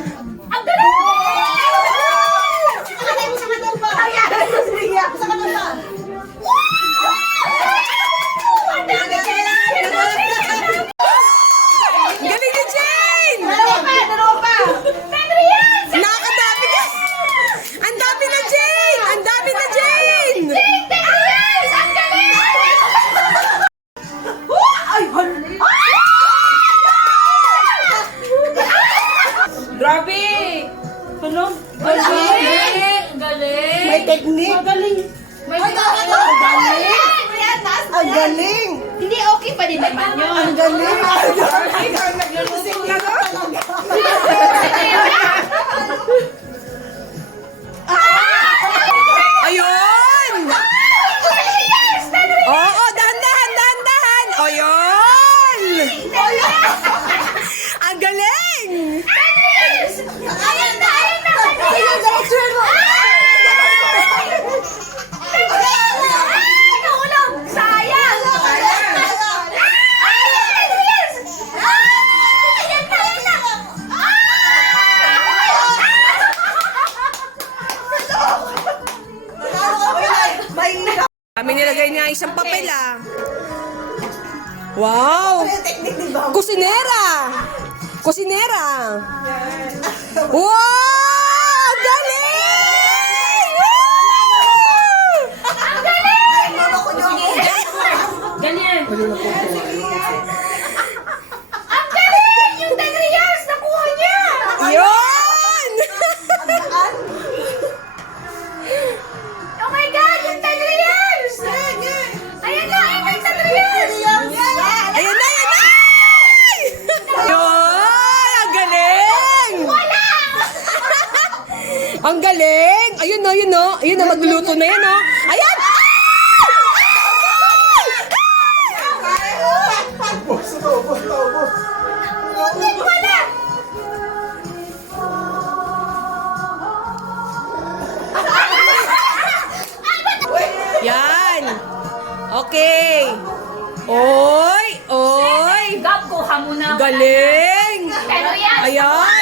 Ang galing! Galing ni Jane! Dalawa pa! Pedrians! Nakakadami ka! Ang dami na Jane! Ang dami na Jane! Pedrians! Ang galing! Ay! Grabe! Tulong! Galing! Galing! May technique. Magaling! Ang galing. Hindi okay pa din naman yun. Ang galing. Ayun! Oo, dahan-dahan, dahan-dahan! Ayun! Ang galing! Ayan na! Ayan na! Nahulog! Sayang! Kami nilagay niya isang papel Wow! Kusinera! Kusinera! Wow! Ang galing! Ang galing! Ganyan! Ang galing! Yung 10 years nakuha niya! Yun! Oh my God! Yung 10 years! Ayan na! Ayan na yung 10 years! Ayan na! Ayan na! Yun! Ang galing! Wala! Ang galing! Ayun no, yun no. Ayun na, magluluto na yan no. Ayan! Wala! Yan! Okay! Oy! Oy! Gab ko hamuna! Galing! Pero yan! Ayan!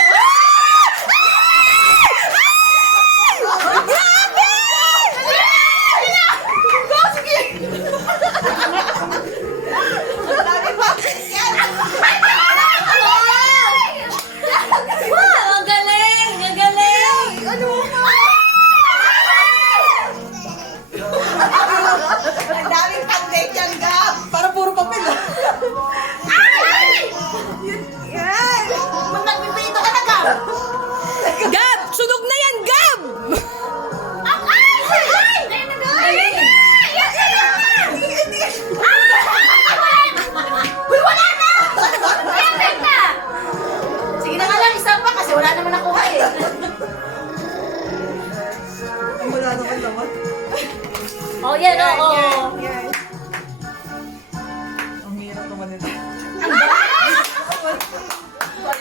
Ang galing! Ang galing! Ang daming pandate yan, Gab. Para puro papel. Yan. Magpipito ka na, Gab. Gab! Sunog na yan, Gab! Sige na nga lang, isa pa kasi wala naman nakuha eh. Wala naman naman. Oh, yan, oo. Yan. Ang hirap naman ito.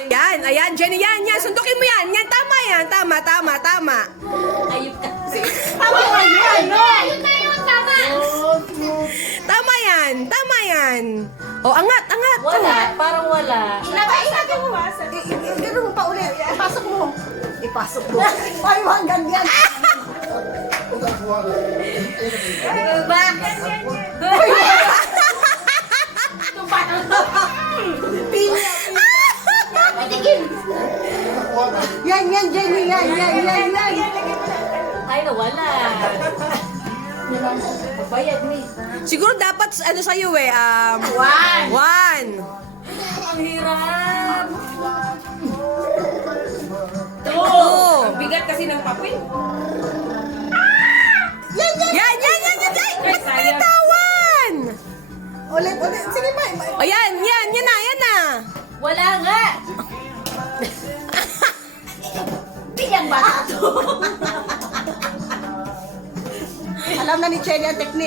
Yan, ayan, Jenny, yan, yan. Sundukin mo yan. Yan, tama yan. Tama, tama, tama. Ayup ka. Tama nga yan. Yun na yun, tama! Tama yan. Tama yan. O, angat, angat. Wala, parang wala. Ilagay mo. Ganun mo pa ulit. Ipasok mo. Ipasok mo. Ay, hanggang yan. Yan, yan, Jenny. Yan, yan, yan, yan. Ay, nawala. Bayad ni. Siguro dapat, ano sa'yo One! one. Ang hirap. Two. Ang bigat kasi ng papel. Yan, yan, yan, yan, yan. Ay, sayang. Bitawan. Ulit, ulit. Sige, May. O, yan, yan, yan na, yan na. Wala nga. Bigyan ba ito? Alam na ni Chelly ang technique.